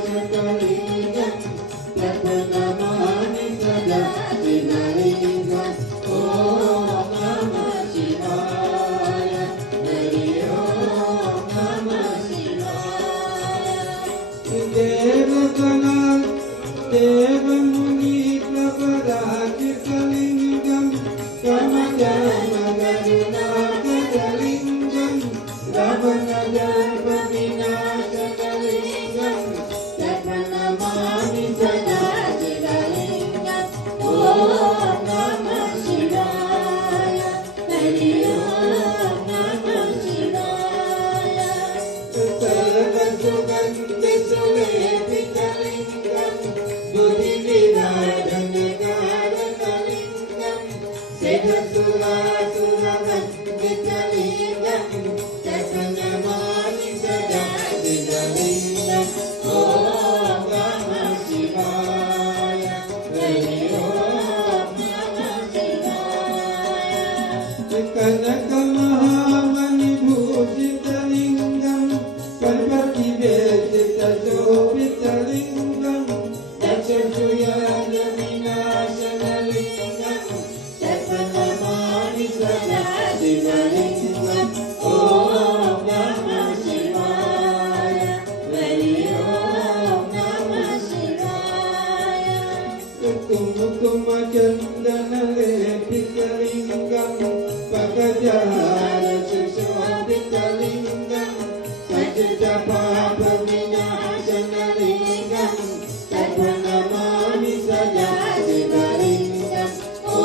जमजदोगविनाशकलिङ्गं तत्प्रणमामि सदा शिवलिङ्गम् ॐ नमः शिवाय हरि ॐ नमः शिवाय देवगणान् देवमुनिप्रपदाचितलिङ्गं कमलमगरुणाकरलिङ्गं लवणगर्भविनाशकलिङ्गं तत्प्रणमामि सदा शिवलिङ्गम् ॐ नमः शिवाय हरि ॐ नमः शिवाय सर्वसुगन्धिसुलेपितलिङ्गं बुद्धिविराजनकारणलिङ्गं सिद्धसुरासुरवन्दितलिङ्गं तत्प्रणमामि सदा शिवलिङ्गम् ॐ नमः शिवाय हरि ॐ नमः शिवाय कनकमहामणिभूषितलिङ्गं कल्पतिवेशितशोभितलिङ्गं दक्षसुयागविनाशनलिङ्गं तत्प्रणमामि सदा शिवलिङ्गम् ॐ नमः शिवाय हरि ॐ नमः शिवाय कुङ्कुमचन्दनलेपितलिङ्गं पकजहारसुशोभितलिङ्गं सच्चिदपापविनाशनलिङ्गं तत्प्रणमामि सदा शिवलिङ्गम् ॐ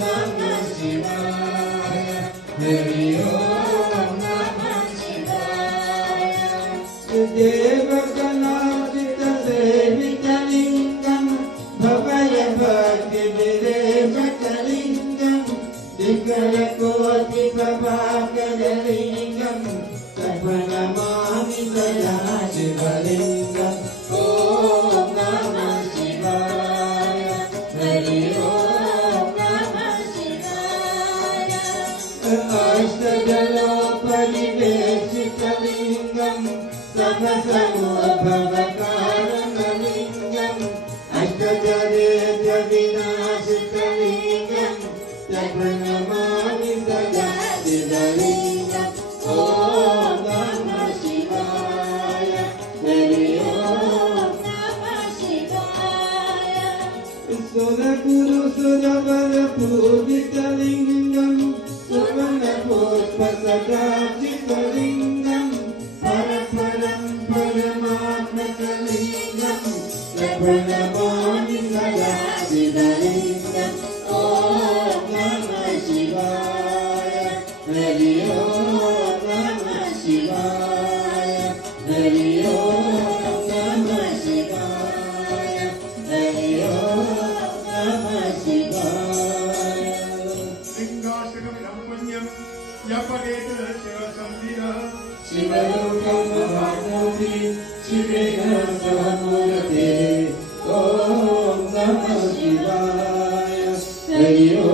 नमः शिवाय हरि ॐ नमः शिवाय देवगणार्चितसेवितलिङ्गं भवयभक्तिविरेचकलिङ्गं दिग्गजकोटिप्रभाकरलिङ्गं तत्प्रणमामि सदा शिवलिङ्गम् ॐ नमः शिवाय हरि ॐ नमः शिवाय अष्टदलोपरिवेशितलिङ्गं समसमोभवकारणलिङ्गम् अष्टदरेद्यविनाशितलिङ्गं तत्प्रणमामि सदा शिवलिङ्गम् ॐ नमः शिवाय हरि ॐ नमः शिवाय सुरगुरुसुरवरपूजितलिङ्गं सुवर्णपुष्पसदार्चितलिङ्गं परपरं परमात्मकलिङ्गं तत्प्रणमामि सदा शिवलिङ्गम् ॐ नमः शिवाय हरि ॐ नमः शिवाय हरि ॐ नमः शिवाय हरि ॐ नमः शिवाय लिङ्गाशकमिदं पुण्यं यपरेत शिवसंविदः शिवलोकमहामोहि शिवेन सह मूर्ते ॐ नमः शिवाय हरि ॐ